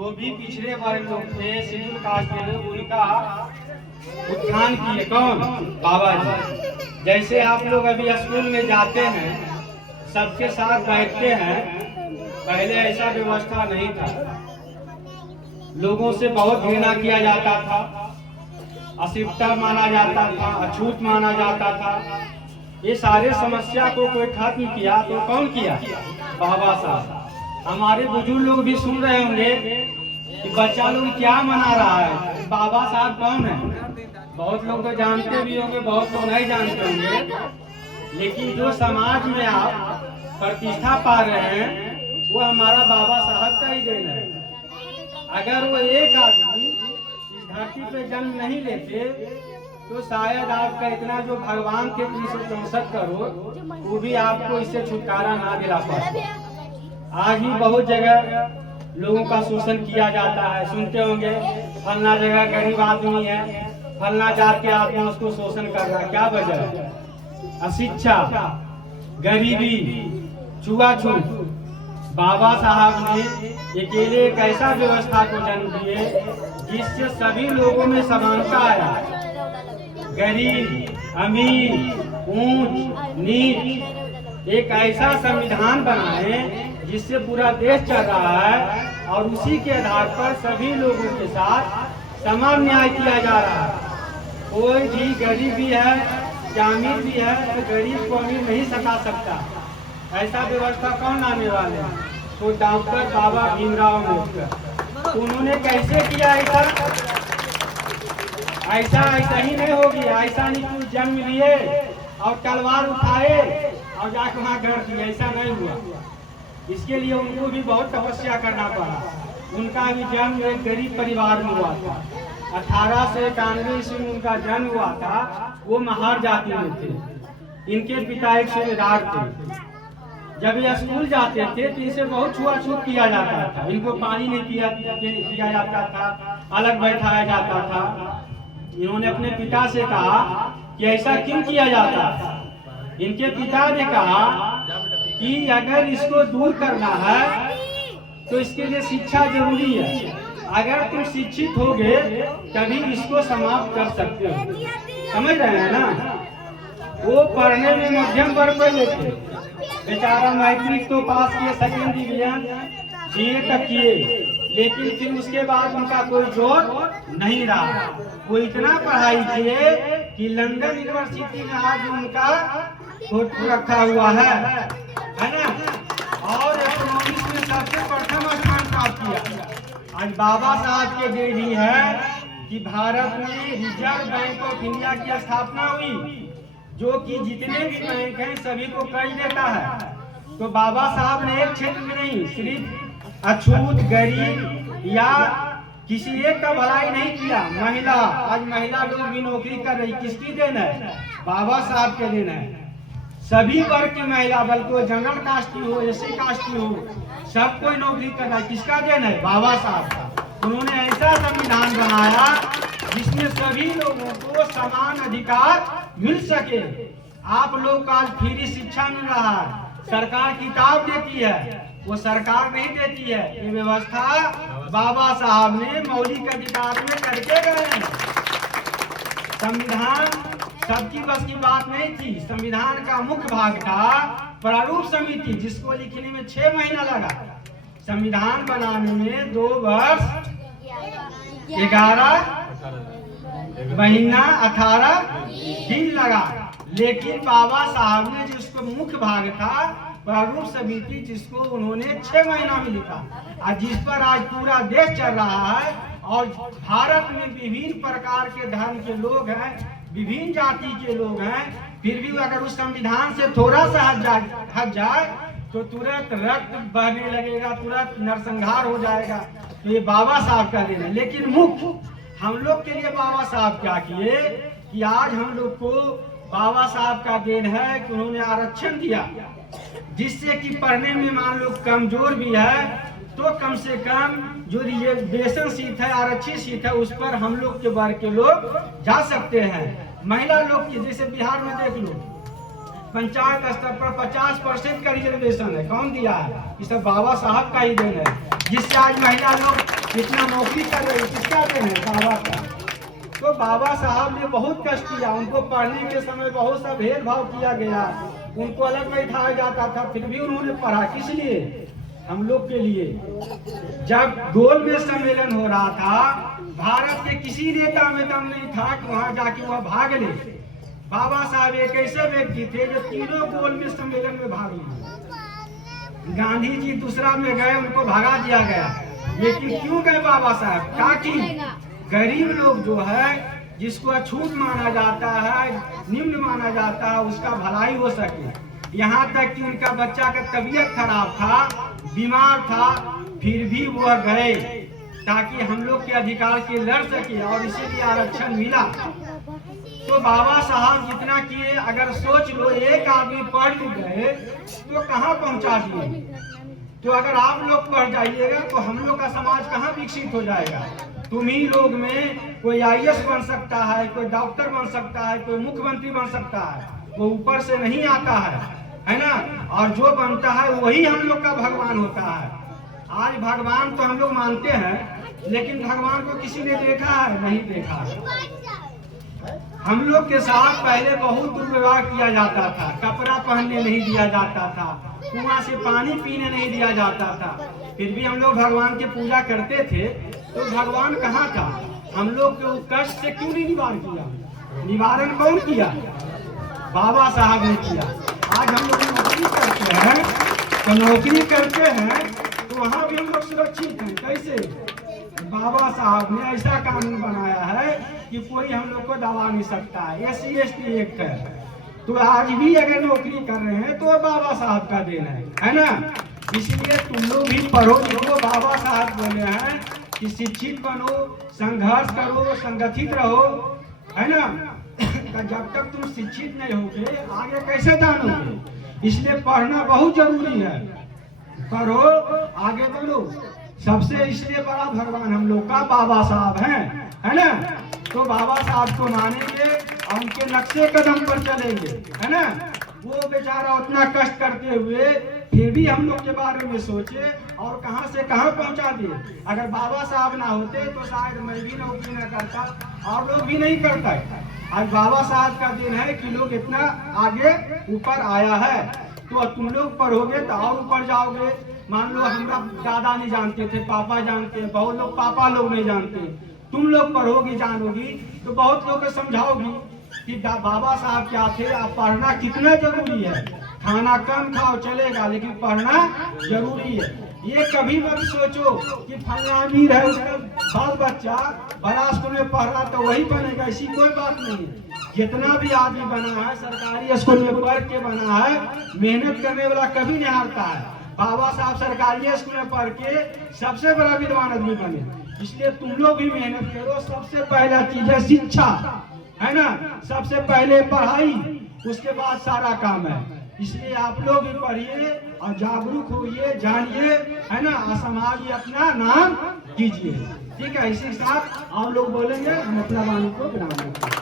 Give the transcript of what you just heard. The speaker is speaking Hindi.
जो भी पिछड़े वर्ग लोग थे, शेड्यूल कास्ट के लोग, उनका उत्थान किए। कौन? बाबा जी। जैसे आप लोग अभी स्कूल में जाते हैं, सबके साथ बैठते हैं, पहले ऐसा व्यवस्था नहीं था। लोगों से बहुत घृणा किया जाता था, अशिष्टता माना जाता था, अछूत माना जाता था। ये सारे समस्या को कोई खत्म किया तो कौन किया? बाबा साहब। हमारे बुजुर्ग लोग भी सुन रहे होंगे कि बच्चा लोग क्या मना रहा है, बाबा साहब कौन है? बहुत लोग तो जानते भी होंगे, बहुत लोग नहीं जानते होंगे, लेकिन जो समाज में आप प्रतिष्ठा पा रहे हैं वो हमारा बाबा साहब का ही देन है। अगर वो एक आदमी इस धरती पे जन्म नहीं लेते तो शायद आपका इतना जो भगवान के 364 करोड़ वो भी आपको इससे छुटकारा ना दिला पाते। आज भी बहुत जगह लोगों का शोषण किया जाता है, सुनते होंगे फलना जगह गरीब आदमी है, फलना जात के आदमी उसको शोषण कर रहा है। क्या वजह है? अशिक्षा, गरीबी, छुआछूत। बाबा साहब ने अकेले एक ऐसा व्यवस्था को जन्म दिए जिससे सभी लोगों में समानता आया। गरीब, अमीर, ऊंच नीच, एक ऐसा संविधान बनाए जिससे पूरा देश चल रहा है और उसी के आधार पर सभी लोगों के साथ समान न्याय किया जा रहा है। कोई भी गरीब भी है या अमीर भी है तो गरीब को अमीर नहीं सता सकता। ऐसा व्यवस्था कौन लाने वाले हैं? तो डॉक्टर बाबा भीमराव अम्बेडकर। उन्होंने कैसे किया ऐसा? ऐसा ही नहीं होगी। ऐसा नहीं कि जन्म लिए और तलवार उठाए और जाकर वहाँ कर दिया, ऐसा नहीं हुआ। इसके लिए उनको भी बहुत तपस्या करना पड़ा। उनका भी जन्म एक गरीब परिवार में हुआ था। 1891 ईस्वी में उनका जन्म हुआ था। वो महार जाति में थे। इनके पिता एक सूबेदार थे। जब ये स्कूल जाते थे तो इसे बहुत छुआछूत किया जाता था। इनको पानी नहीं दिया जाता था, अलग बैठाया जाता था। इन्होंने अपने पिता से कहा कि ऐसा क्यों किया जाता है? इनके पिता ने कहा कि अगर इसको दूर करना है तो इसके लिए शिक्षा जरूरी है। अगर तुम शिक्षित होगे तभी इसको समाप्त कर सकते हो। समझ रहे हैं ना? वो पढ़ने में मध्यम वर्ग के थे। बेचारा मैट्रिक तो पास किए, सेकेंड डिवीजन, बीए तक किए, लेकिन फिर उसके बाद उनका कोई जोर नहीं रहा। वो इतना पढ़ाई किए कि लंदन यूनिवर्सिटी में आज उनका फोटो रखा हुआ है ना? और इकोनॉमिक्स में सबसे प्रथम स्थान प्राप्त किया। आज बाबा साहब के देन है कि भारत में रिजर्व बैंक ऑफ इंडिया की स्थापना हुई, जो कि जितने भी बैंक हैं सभी को कर्ज देता है। तो बाबा साहब ने एक क्षेत्र में नहीं, सिर्फ अछूत, गरीब या किसी एक का भलाई नहीं किया। महिला, आज महिला लोग भी नौकरी कर रही, किसकी देन है? बाबा साहब के देन है। सभी वर्ग की महिला, बल्कि वो जनरल कास्ट की हो, एससी कास्ट की हो, सब कोई नौकरी कर रहा है। किसका देन है? बाबा साहब का। उन्होंने ऐसा संविधान बनाया जिसमें सभी लोगों को समान अधिकार मिल सके। आप लोग को आज फ्री शिक्षा मिल रहा है, सरकार किताब देती है, वो सरकार नहीं देती है। ये व्यवस्था बाबा साहब ने मौलिक अधिकार में करके गए हैं। संविधान सबकी बस की बात नहीं थी। संविधान का मुख्य भाग था प्रारूप समिति, जिसको लिखने में 6 महीना लगा। संविधान बनाने में 2 वर्ष 11 महीना 18 दिन लगा। लेकिन बाबा साहब ने जिसको मुख्य भाग था प्रारूप समिति, जिसको उन्होंने 6 महीना में लिखा, और जिस पर आज पूरा देश चल रहा है। और भारत में विभिन्न प्रकार के धर्म के लोग हैं, विभिन्न जाति के लोग हैं, फिर भी अगर उस संविधान से थोड़ा सा हट जाए तो तुरंत रक्त बहने लगेगा, तुरंत नरसंहार हो जाएगा। तो ये बाबा साहब का देन है। लेकिन मुख्य हम लोग के लिए बाबा साहब क्या किए कि आज हम लोग को बाबा साहब का देन है कि उन्होंने आरक्षण दिया, जिससे कि पढ़ने में मान लो कमजोर भी है तो कम से कम जो रिजर्वेशन सीट है, आरक्षित सीट है, उस पर हम लोग के वर्ग के लोग जा सकते हैं। महिला लोग की, जैसे बिहार में देख लो, पंचायत स्तर पर 50% का रिजर्वेशन है। कौन दिया है? ये सब बाबा साहब का ही देन है। जिससे आज महिला लोग इतना नौकरी कर रही है, किसका देन है? बाबा का। तो बाबा साहब ने बहुत कष्ट किया। उनको पढ़ने के समय बहुत सा भेदभाव किया गया, उनको अलग बैठाया जाता था, फिर भी उन्होंने पढ़ा। किस लिए? हम लोग के लिए। जब गोलमेज सम्मेलन हो रहा था, भारत के किसी नेता में दम नहीं था कि वहां जाके वह भाग ले। बाबा साहब एक ऐसे व्यक्ति थे जो तीनों गोलमेज सम्मेलन में भाग लिए। गांधी जी दूसरा में गए, उनको भगा दिया गया। लेकिन क्यों गए बाबा साहब? ताकि गरीब लोग जो है, जिसको अछूत माना जाता है, निम्न माना जाता है, उसका भलाई हो सके। यहाँ तक कि उनका बच्चा का तबीयत खराब था, बीमार था, फिर भी वह गए ताकि हम लोग के अधिकार के लड़ सके और इसीलिए आरक्षण मिला। तो बाबा साहब जितना किए, अगर सोच लो एक आदमी पढ़ गए तो कहाँ पहुँचा दिए। तो अगर आप लोग पढ़ जाइएगा तो हम लोग का समाज कहाँ विकसित हो जाएगा। तुम ही लोग में कोई IAS बन सकता है, कोई डॉक्टर बन सकता है, कोई मुख्यमंत्री बन सकता है। वो ऊपर से नहीं आता है ना। और जो बनता है वही हम लोग का भगवान होता है। आज भगवान तो हम लोग मानते हैं, लेकिन भगवान को किसी ने देखा है? नहीं देखा है। हम लोग के साथ पहले बहुत दुर्व्यवहार किया जाता था। कपड़ा पहनने नहीं दिया जाता था, कुआं से पानी पीने नहीं दिया जाता था। फिर भी हम लोग भगवान की पूजा करते थे। तो भगवान कहाँ था? हम लोग के कष्ट से क्यों नहीं निवारण किया? निवारण कौन किया? बाबा साहब ने किया। आज हम लोग नौकरी करते हैं, तो नौकरी करते हैं तो वहाँ भी हम लोग सुरक्षित हैं। कैसे? बाबा साहब ने ऐसा कानून बनाया है कि कोई हम लोग को दबा नहीं सकता है। SC ST एक्ट है। तो आज भी अगर नौकरी कर रहे हैं तो बाबा साहब का देन है ना। इसलिए तुम लोग भी पढ़ो लिखो। बाबा साहब बोले हैं कि शिक्षित बनो, संघर्ष करो, संगठित रहो, है ना। जब तक तुम शिक्षित नहीं होगे आगे कैसे जानोगे। इसलिए पढ़ना बहुत जरूरी है। पढ़ो, आगे बढ़ो। सबसे इसलिए बड़ा भगवान हम लोग का बाबा साहब हैं, है ना। तो बाबा साहब को मानेंगे और उनके नक्शे कदम पर चलेंगे, है ना। वो बेचारा उतना कष्ट करते हुए फिर भी हम लोग के बारे में सोचे और कहां से कहां पहुंचा दिए। अगर बाबा साहब ना होते तो शायद मैं भी नौकरी न करता और लोग भी नहीं करता। आज बाबा साहब का दिन है कि लोग इतना आगे ऊपर आया है। तो तुम लोग पढ़ोगे तो और ऊपर जाओगे। मान लो हमारा दादा नहीं जानते थे, पापा जानते हैं, बहुत लोग पापा लोग नहीं जानते। तुम लोग पढ़ोगी, जानोगी तो बहुत लोग को समझाओगी कि बाबा साहब क्या थे। आप पढ़ना कितना जरूरी है। खाना कम खाओ चलेगा, लेकिन पढ़ना जरूरी है। ये कभी मत सोचो कि फलाना अमीर है, उसका बाल बच्चा बड़ा स्कूल में पढ़ रहा तो वही बनेगा, ऐसी कोई बात नहीं है। जितना भी आदमी बना है सरकारी स्कूल में पढ़ के बना है, मेहनत करने वाला कभी नहीं हारता है। बाबा साहब सरकारी स्कूल में पढ़ के सबसे बड़ा विद्वान आदमी बने। इसलिए तुम लोग भी मेहनत करो। सबसे पहला चीज है शिक्षा, है ना। सबसे पहले पढ़ाई, उसके बाद सारा काम है। इसलिए आप लोग भी पढ़िए और जागरूक होइए, जानिए, है ना। समाज में अपना नाम कीजिए। ठीक है, इसी के साथ आप लोग बोलेंगे, हम अपना वाणी को विराम देते हैं।